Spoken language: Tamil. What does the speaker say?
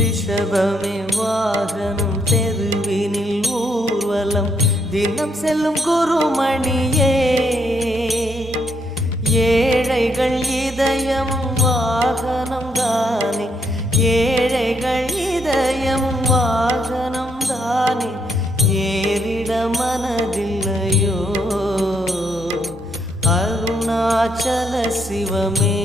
ரிஷபமே வாகனம் தெருவினில் ஊர்வலம் தினம் செல்லும் குருமணியே ஏழைகள் இதயம் வாகனம் தானே ஏழைகள் இதயம் வாகனம் தானே ஏறிட மனதில்லையோ அருணாச்சல சிவமே